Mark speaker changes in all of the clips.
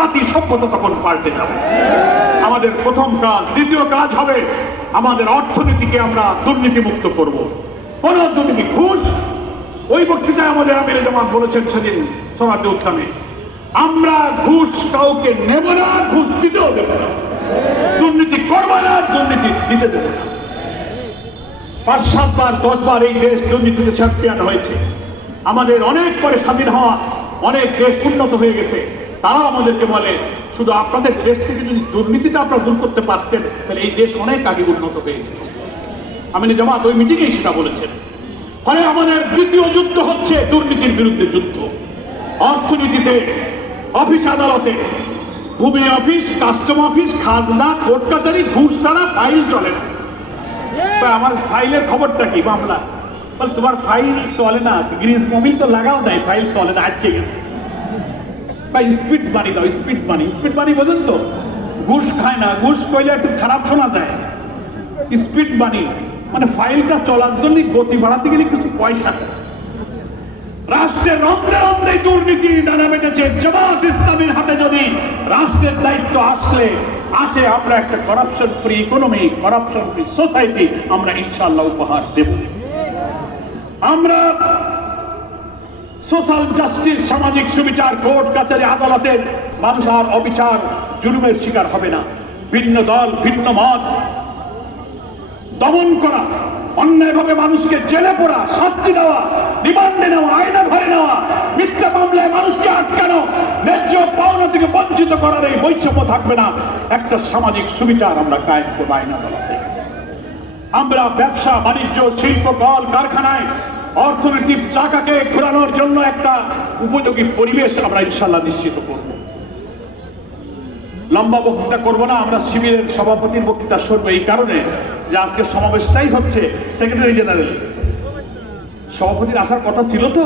Speaker 1: জাতি সভ্যতা তখন পাল্টে যাবে। আমাদের প্রথম কাজ, দ্বিতীয় কাজ হবে আমাদের অর্থনীতিকে আমরা দুর্নীতিমুক্ত করব। কোন দুর্নীতি ঘুষ। ওই বক্তৃতায় আমাদের আমির জামান বলেছেন সেদিন সোনাতে উত্থানে, আমরা ঘুষ কাউকে নেব না ঘুষ দিতেও দেব না। দুর্নীতি করব না দুর্নীতি দিতে দেব না। পাঁচ সাতবার দশবার এই দেশ দুর্নীতিতে চ্যাম্পিয়ন হয়েছে। আমাদের অনেক পরে স্বাধীন হওয়া অনেক দেশ উন্নত হয়ে গেছে। তারাও আমাদেরকে বলে, শুধু আপনাদের দেশ থেকে যদি দুর্নীতিটা আপনারা দূর করতে পারতেন, তাহলে এই দেশ অনেক আগে উন্নত হয়ে যেত। আমি জামাত ওই মিটিংয়েই সেটা বলেছেন। ফলে আমাদের দ্বিতীয় যুদ্ধ হচ্ছে দুর্নীতির বিরুদ্ধে যুদ্ধ। অর্থনীতিতে, অফিস আদালতে, ভূমি অফিস, কাস্টম অফিস, খাজনা, কোর্ট কাচারি, ঘুষ ছাড়া ফাইল চলে না। আমার ফাইলের খবরটা কি মামলা? তোমার ফাইল চলে না? গ্রিস মোবিল তো লাগাও নাই, ফাইল চলে না, আটকে গেছে। বা স্পিড মানি দাও, স্পিড মানি স্পিড মানি বোঝেন তো? ঘুষ খায় না, ঘুষ কইলে একটু খারাপ শোনা যায়। স্পিড মানি মানে ফাইলটা চলার জন্য গতি বাড়াতে গেলে কিছু পয়সা। রাষ্ট্রের রন্ধ্রে রন্ধ্রে দুর্নীতি বেঁধেছে। ইসলামের হাতে যদি রাষ্ট্রের দায়িত্ব আসলে, আসে আমরা একটা corruption free economy corruption free society আমরা ইনশাল্লাহ উপহার দেব। আমরা সোশ্যাল জাস্টিস, সামাজিক সুবিচার কোর্ট কাছারি আদালতে মানুষ আর অবিচার, জুলুমের শিকার হবে না। ভিন্ন দল, ভিন্ন মত। দমন করা, অন্যায়ভাবে মানুষকে জেলে পড়া, শাস্তি দেওয়া, রিমান্ডে নেওয়া, আয়না ঘরে নেওয়া, মিথ্যা মামলায় মানুষকে আটকানো, ন্যায্য পাওনা থেকে বঞ্চিত করার এই বৈষম্য থাকবে না। একটা সামাজিক সুবিচার আমরা কায়েম করব আইন আদালতে। আমরা ব্যবসা, বাণিজ্য, শিল্প, কল, কারখানায় অর্থনৈতিক চাকাকে ঘোরানোর জন্য একটা উপযোগী পরিবেশ আমরা ইনশাল্লাহ নিশ্চিত করব। লম্বা বক্তৃতা করব না, আমরা শিবিরের সভাপতির বক্তৃতা শুনব। এই কারণে যে আজকের সমাবেশটাই হচ্ছে সেক্রেটারি জেনারেল সভাপতির আসার কথা ছিল তো?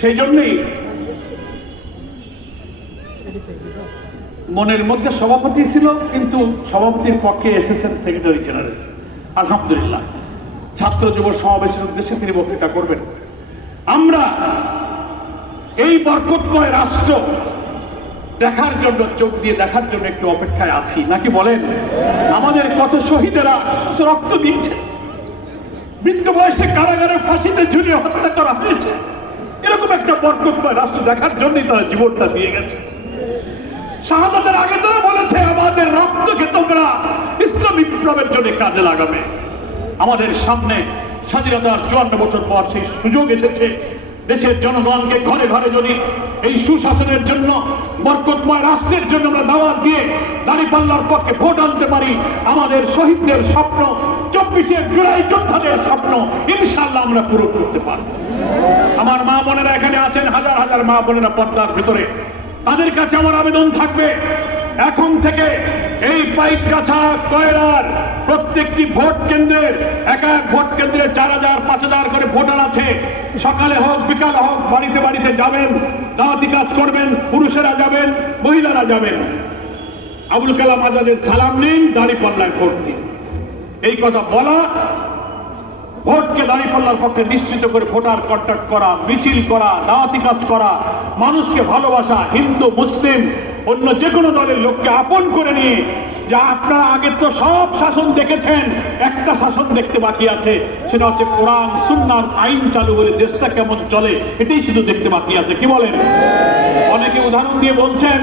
Speaker 1: সেই জন্যই মনের মধ্যে সভাপতি ছিল, কিন্তু সভাপতির পক্ষে এসেছেন সেক্রেটারি জেনারেল আলহামদুলিল্লাহ। ছাত্র যুব সমাবেশের উদ্দেশ্যে তিনি বক্তৃতা করবেন। আমরা এই বরকতময় রাষ্ট্র দেখার জন্য, চোখ দিয়ে দেখার জন্য একটু অপেক্ষায় আছি। নাকি বলেন? আমাদের কত শহীদেরা রক্ত দিচ্ছে বৃদ্ধ বয়সে কারাগারে ফাঁসিতে ঝুলিয়ে হত্যা করা হয়েছে। এরকম একটা বরকতময় রাষ্ট্র দেখার জন্যই তারা জীবনটা দিয়ে গেছে। শাহাদাতের আগে তারা বলেছে, আমাদের রক্তকে তোমরা ইসলাম বিপ্লবের জন্য কাজে লাগাবে। আমাদের সামনে স্বাধীনতার চুয়ান্ন বছর পর সেই সুযোগ এসেছে। দেশের জনগণকে ঘরে ঘরে যদি এই সুশাসনের জন্য, বরকতময় রাষ্ট্রের জন্য আমরা দাওয়াত দিয়ে দাঁড়িপাল্লার পক্ষে ভোট আনতে পারি, আমাদের শহীদদের স্বপ্ন চব্বিশে জুলাই যোদ্ধাদের স্বপ্ন ইনশাল্লাহ আমরা পূরণ করতে পারব। আমার মা বোনেরা এখানে আছেন, হাজার হাজার মা বোনেরা পর্দার ভিতরে। তাদের কাছে আমার আবেদন থাকবে এখন থেকে এই পাইকগাছা কয়রার প্রত্যেকটি ভোট কেন্দ্রের, এক এক ভোট কেন্দ্রে চার হাজার, পাঁচ হাজার করে ভোটার আছে। সকালে হোক, বিকালে হোক, বাড়িতে বাড়িতে যাবেন, দাওয়াতি কাজ করবেন, পুরুষেরা যাবেন, মহিলারা যাবেন। আবুল কালাম আজাদের সালাম নিন, দাড়ি পাল্লায় ভোট দিন। এই কথা বলা, ভোটকে দাঁড়ি দাঁড়িপাল্লার পক্ষে নিশ্চিত করে ভোটার কন্ট্যাক্ট করা, মিছিল করা, দাওয়াতি কাজ করা, মানুষকে ভালোবাসা, হিন্দু, মুসলিম অন্য যে কোনো দলের লোককে আপন করে নিয়ে, যা আপনারা আগে তো সব শাসন দেখেছেন, একটা শাসন দেখতে বাকি আছে, সেটা হচ্ছে কোরআন, সুন্নার আইন চালু করে দেশটা কেমন চলে, এটাই শুধু দেখতে বাকি আছে। কি বলেন? অনেকে উদাহরণ দিয়ে বলছেন,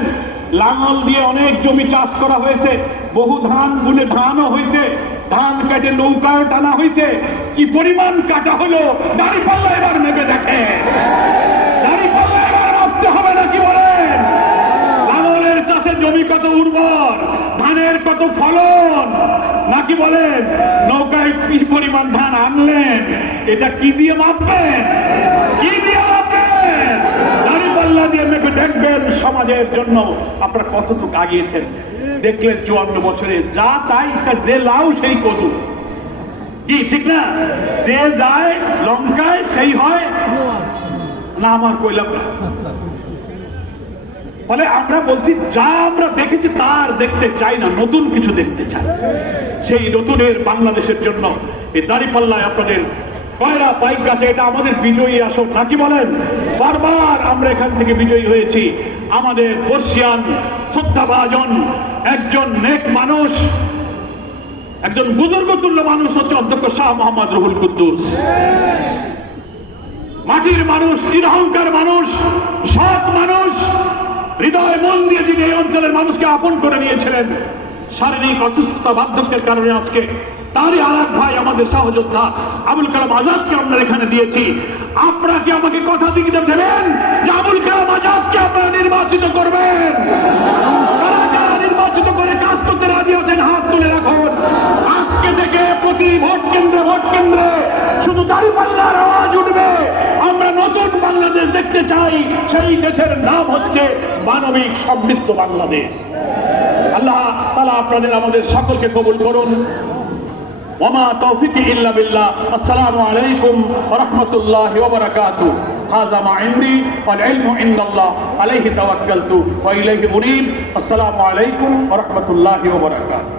Speaker 1: লাঙল দিয়ে অনেক জমি চাষ করা হয়েছে, বহু ধান বুনে ধানও হয়েছে, ধান কেটে নৌকায় টানা হয়েছে, কি পরিমাণ কাটা হলো? দাড়ি এবার নেবে দেখে দাড়ি পাল্লা এবার আসতে হবে না কি বলেন লাঙলের চাষে জমি কত উর্বর, ধানের কত ফলন? নাকি বলেন, নৌকায় কি পরিমাণ ধান আনলেন? এটা কি দিয়ে মাপবেন? কি দিয়ে মাপবেন? দাঁড়িপাল্লা দিয়ে মেপে দেখবেন সমাজের জন্য আপনারা কতটুকু আগিয়েছেন। দেখলেন চুয়ান্ন বছরে, যা তাই যে লাউ সেই কদু। কি, ঠিক না? যে যায় লঙ্কায়, সেই হয়? না, আমার কইলাম না। ফলে আমরা বলছি, যা আমরা দেখেছি তার দেখতে চাই না, নতুন কিছু দেখতে চাই। সেই নতুনের বাংলাদেশের জন্য এই দাঁড়িপাল্লায় আপনাদের কয়রা পাইক গাছে, এটা আমাদের বিজয়ী আসন নাকি বলেন? বারবার আমরা এখান থেকে বিজয়ী হয়েছি। আমাদের বর্ষিয়ান শ্রদ্ধাভাজন, একজন নেক মানুষ, একজন বুজুর্গতুল্য মানুষ হচ্ছে অধ্যক্ষ শাহ মোহাম্মদ রহুল কুদ্দুস। মাটির মানুষ, নিরহংকার মানুষ, সৎ মানুষ হৃদয় মন দিয়ে যিনি এই অঞ্চলের মানুষকে আপন করে নিয়েছিলেন, শারীরিক অসুস্থতা বার্ধক্যের কারণে আজকে তারই আর এক ভাই আমাদের সহযোদ্ধা আবুল কালাম আজাদকে আমরা এখানে দিয়েছি। আপনারা কি আমাকে কথা দিতে দেবেন? যে আবুল কালাম আজাদকে আপনারা নির্বাচিত করবেন। কারা কারা নির্বাচিত করে কাজ করতে রাজি আছেন, হাত তুলে রাখুন। আজকে থেকে প্রতি ভোট কেন্দ্রে ভোট কেন্দ্রে শুধু দাঁড়িপাল্লার আওয়াজ উঠবে। আমরা নতুন বাংলাদেশ দেখতে চাই সেই দেশের নাম হচ্ছে মানবিক সমৃদ্ধ বাংলাদেশ আল্লাহ তালা আপনাদের আমাদের সকলকে কবুল করুন ওমা তৌফিকি ইল্লা বিল্লাহ আসসালামু আলাইকুম ওয়া রাহমাতুল্লাহি ওয়া বারাকাতুহু هذا ما عندي والعلم عند الله عليه توكلت وإليه أنيب السلام عليكم ورحمة الله وبركاته